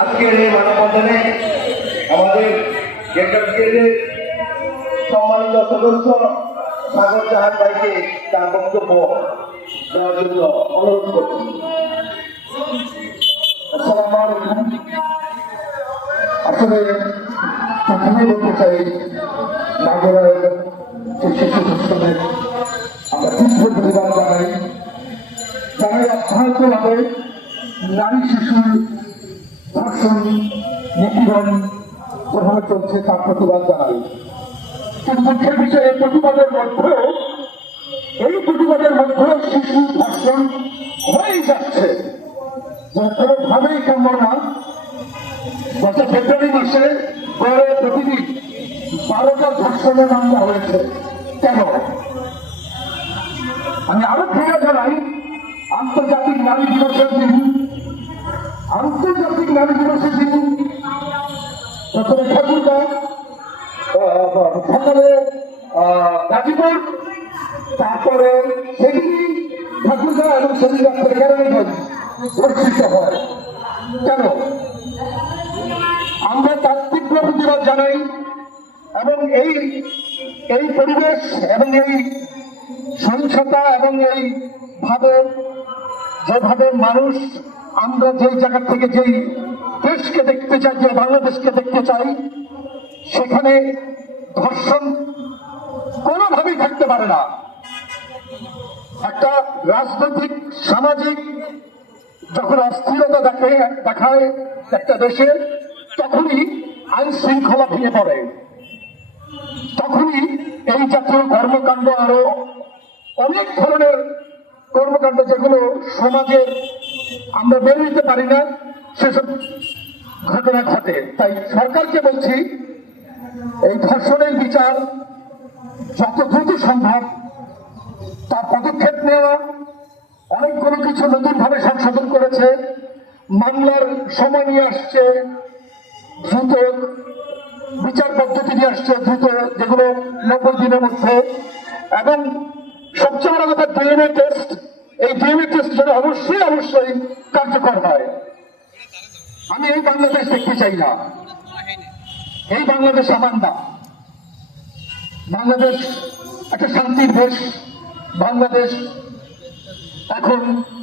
আজকের এই মানববন্ধনে আমাদের সম্মানিত সদস্য সাগর জাহান ভাইকে তার বক্তব্য দেওয়ার জন্য অনুরোধ করছি। আসলে প্রথমে বলতে চাই নাগরের যে শিশু ধর্ষণের আমরা তীব্র প্রতিবাদ জানাই। জানাই নারী শিশুর ধর্ষণ নিপীড়ন যেভাবে চলছে তার প্রতিবাদ জানাই। কিন্তু দুঃখের বিষয়ে প্রতিবাদের মধ্যেও এই প্রতিবাদের মধ্যেও শিশু ধর্ষণ হয়েই যাচ্ছে। কোনোভাবেই কাম্য না। গত ফেব্রুয়ারি মাসে গড়ে প্রতিদিন বারোটা ধর্ষণের মামলা হয়েছে। কেন? আমি আরও ফিরে জানাই, আন্তর্জাতিক নারী দিবসের দিন আন্তর্জাতিক নারী দিবসের দিন প্রথমে ঠাকুরগাঁ আহ, সকালে গাজীপুর তারপরে সেদিনই ঠাকুরগাঁ এবং সেদিন রাত্রে কেরানীগঞ্জ বর্ষিত হয়? কেন? আমরা তার তীব্র প্রতিবাদ জানাই এবং এই এই পরিবেশ এবং এই সহিংসতা এবং এই ভাবে যেভাবে মানুষ আমরা যেই জায়গা থেকে যেই দেশকে দেখতে চাই, যে বাংলাদেশকে দেখতে চাই, সেখানে ধর্ষণ কোনোভাবেই থাকতে পারে না। একটা রাজনৈতিক, সামাজিক যখন অস্থিরতা দেখে, দেখায় একটা দেশে, তখনই আইন শৃঙ্খলা ভেঙে পড়ে। তখনই এই জাতীয় কর্মকাণ্ড আরও অনেক ধরনের কর্মকাণ্ড যেগুলো সমাজে আমরা মেনে নিতে পারি না, সেসব ঘটনা ঘটে। তাই সরকারকে বলছি, এই ধর্ষণের বিচার যত দ্রুত সম্ভব, তার পদক্ষেপ নেওয়া। অনেকগুলো কিছু নতুন ভাবে সংশোধন করেছে। মামলার সময় নিয়ে আসছে, দ্রুত বিচার পদ্ধতি নিয়ে আসছে, দ্রুত যেগুলো নব্বই দিনের মধ্যে। এবং সবচেয়ে বড় কথা, ডিএনএ টেস্ট এই টেস্ট যেন অবশ্যই অবশ্যই কার্যকর হয়। আমি এই বাংলাদেশ দেখতে চাই না। এই বাংলাদেশ আমার না। বাংলাদেশ একটা শান্তির দেশ। বাংলাদেশ এখন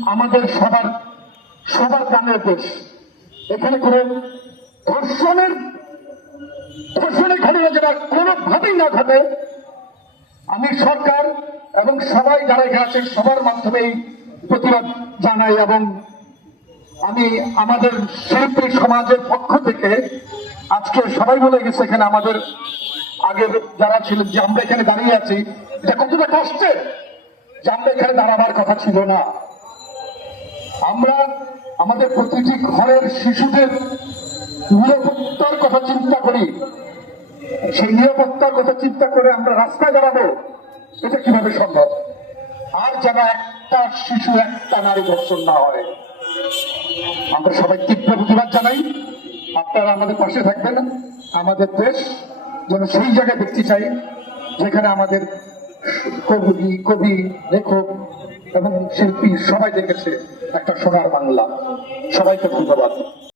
আমাদের সবার সবার প্রাণের দেশ। এখানে কোনো ধর্ষণের ধর্ষণের ঘটনা যেটা কোনোভাবেই না ঘটে আমি সরকার এবং সবাই যারা এখানে আছেন, সবার মাধ্যমেই প্রতিবাদ জানাই এবং আমি আমাদের শিল্পী সমাজের পক্ষ থেকে আজকে সবাই বলে গেছে এখানে আমাদের আগের যারা ছিলেন যে আমরা এখানে দাঁড়িয়ে আছি, এটা কতটা কষ্টের যে আমরা এখানে দাঁড়াবার কথা ছিল না। আমরা আমাদের প্রতিটি ঘরের শিশুদের নিরাপত্তার কথা চিন্তা করি। সেই নিরাপত্তার কথা চিন্তা করে আমরা রাস্তায় দাঁড়াবো, এটা কীভাবে সম্ভব? আর যেন একটা শিশু, একটা নারী ধর্ষণ না হয়। আমরা সবাই তীব্র প্রতিবাদ জানাই। আপনারা আমাদের পাশে থাকবেন। আমাদের দেশ যেন সেই জায়গায় দেখতে চাই, যেখানে আমাদের কবি কবি, লেখক এবং শিল্পী সবাই দেখেছে একটা সোনার বাংলা। সবাইকে ধন্যবাদ।